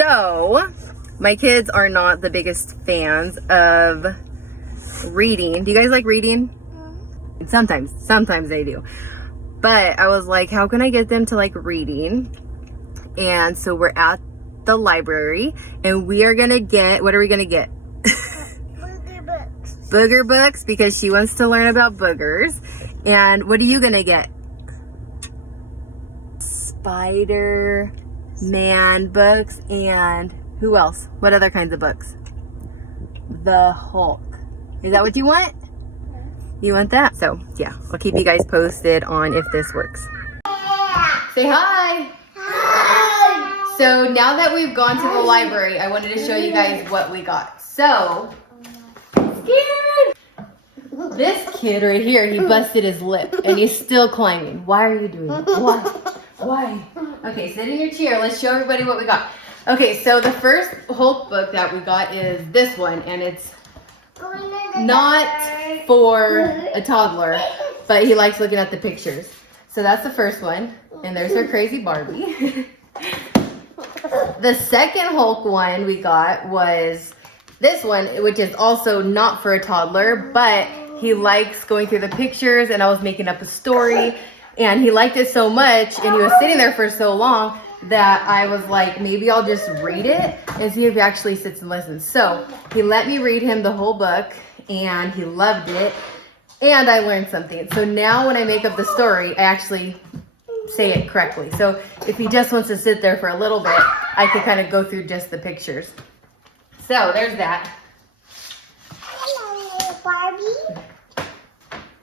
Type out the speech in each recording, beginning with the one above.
So, my kids are not the biggest fans of reading. Do you guys like reading? Sometimes they do. But I was like, how can I get them to like reading? And so we're at the library and we are gonna get, what are we gonna get? Booger books. Booger books, because she wants to learn about boogers. And what are you gonna get? Spider-Man books. And who else? What other kinds of books? The Hulk. Is that what you want? You want that? So yeah, I'll keep you guys posted on if this works. Say hi. Hi. So now that we've gone to the library, I wanted to show you guys what we got. So, scared. This kid right here, he busted his lip and he's still climbing. Why are you doing that? Why? Okay, sit in your chair. Let's show everybody what we got. Okay, so the first Hulk book that we got is this one, and it's not for a toddler, but he likes looking at the pictures. So that's the first one, and there's her crazy Barbie. The second Hulk one we got was this one, which is also not for a toddler, but he likes going through the pictures, and I was making up a story, and he liked it so much, and he was sitting there for so long that I was like, maybe I'll just read it and see if he actually sits and listens. So he let me read him the whole book, and he loved it, and I learned something. So now when I make up the story, I actually say it correctly. So if he just wants to sit there for a little bit, I can kind of go through just the pictures. So there's that. Hello, Barbie.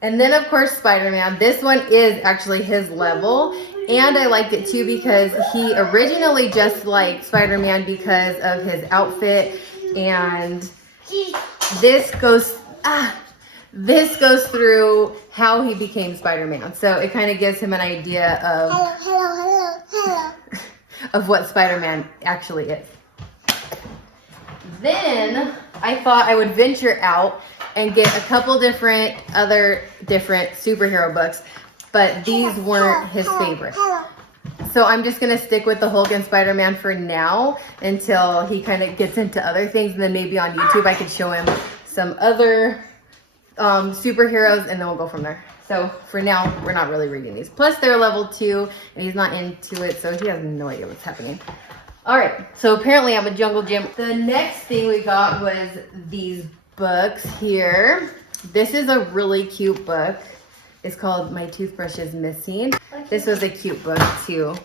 And then of course Spider-Man. This one is actually his level, and I liked it too because he originally just liked Spider-Man because of his outfit, and this goes through how he became Spider-Man. So it kind of gives him an idea of Hello. of what Spider-Man actually is. Then I thought I would venture out and get a couple other different superhero books, but these weren't his favorite. So I'm just gonna stick with the Hulk and Spider-Man for now until he kind of gets into other things, and then maybe on YouTube I could show him some other superheroes, and then we'll go from there. So for now, we're not really reading these. Plus they're level 2 and he's not into it, so he has no idea what's happening. All right, so apparently I'm a jungle gym. The next thing we got was these books here. This is a really cute book. It's called My Toothbrush is Missing. This was a cute book to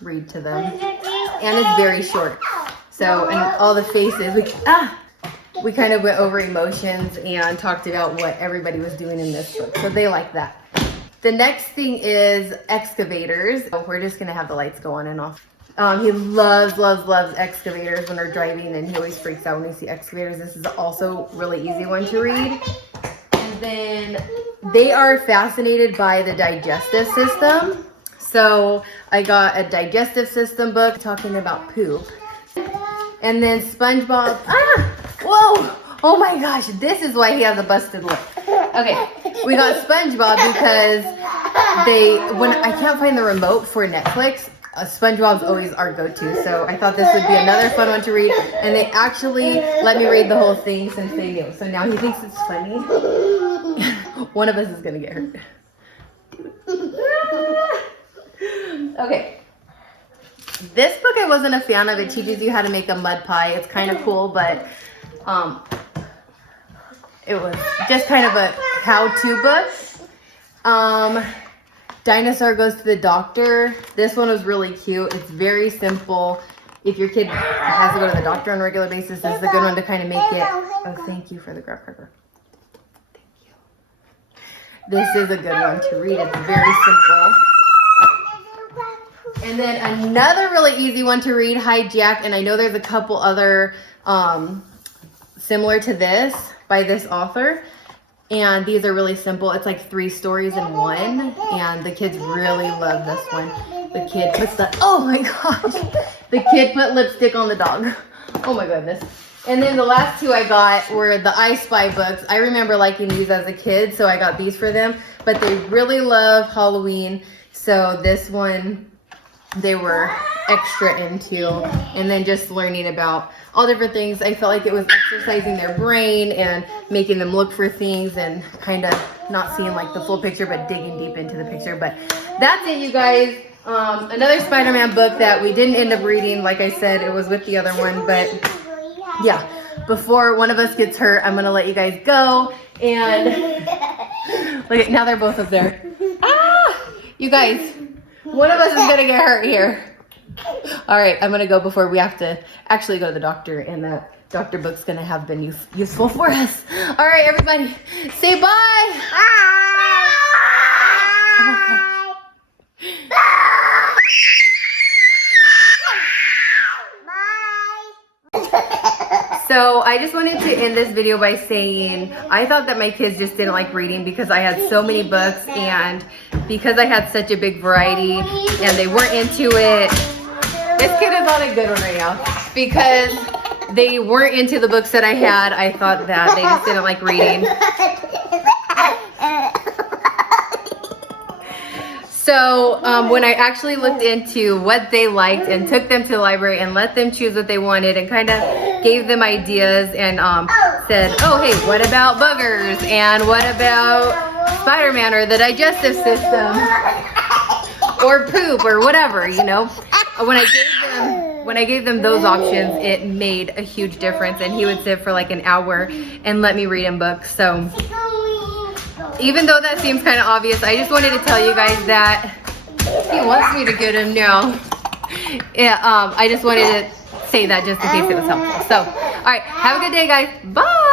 read to them. And it's very short. So, and all the faces, we kind of went over emotions and talked about what everybody was doing in this book. So they like that. The next thing is excavators. We're just gonna have the lights go on and off. He loves excavators when they're driving, and he always freaks out when we see excavators. This is also a really easy one to read. And then they are fascinated by the digestive system. So I got a digestive system book talking about poop. And then SpongeBob, whoa, oh my gosh, this is why he has a busted lip. Okay, we got SpongeBob because when I can't find the remote for Netflix, SpongeBob's always our go-to, so I thought this would be another fun one to read, and they actually let me read the whole thing since they knew, so now he thinks it's funny. One of us is gonna get hurt. Okay, this book I wasn't a fan of. It teaches you how to make a mud pie. It's kind of cool, but it was just kind of a how-to book. Dinosaur Goes to the Doctor. This one was really cute. It's very simple. If your kid has to go to the doctor on a regular basis, this is a good one to kind of make it. Oh, thank you for the grab cracker. Thank you. This is a good one to read. It's very simple. And then another really easy one to read, Hi Jack. And I know there's a couple other similar to this by this author. And these are really simple. It's like 3 stories in one, and the kids really love this one. The kid puts oh my gosh, the kid put lipstick on the dog. Oh my goodness. And then the last 2 I got were the I Spy books. I remember liking these as a kid, so I got these for them, but they really love Halloween. So this one they were extra into, and then just learning about all different things. I felt like it was exercising their brain and making them look for things and kind of not seeing like the full picture but digging deep into the picture. But that's it, you guys. Another Spider-Man book that we didn't end up reading. Like I said, it was with the other one, but yeah, before one of us gets hurt, I'm gonna let you guys go. And look, now they're both up there. Ah, you guys, one of us is gonna get hurt here. All right, I'm gonna go before we have to actually go to the doctor, and that doctor book's gonna have been useful for us. All right, everybody, say bye. Bye. Oh, so I just wanted to end this video by saying I thought that my kids just didn't like reading because I had so many books, and because I had such a big variety and they weren't into it. This kid is on a good one right now. Because they weren't into the books that I had, I thought that they just didn't like reading. So when I actually looked into what they liked and took them to the library and let them choose what they wanted and kind of gave them ideas and said, oh, hey, what about boogers? And what about Spider-Man or the digestive system? Or poop or whatever, you know? When I gave them those options, it made a huge difference. And he would sit for like an hour and let me read him books. So even though that seems kind of obvious, I just wanted to tell you guys that he wants me to get him now. Yeah, I just wanted to say that just in case it was helpful. So, all right, have a good day, guys. Bye.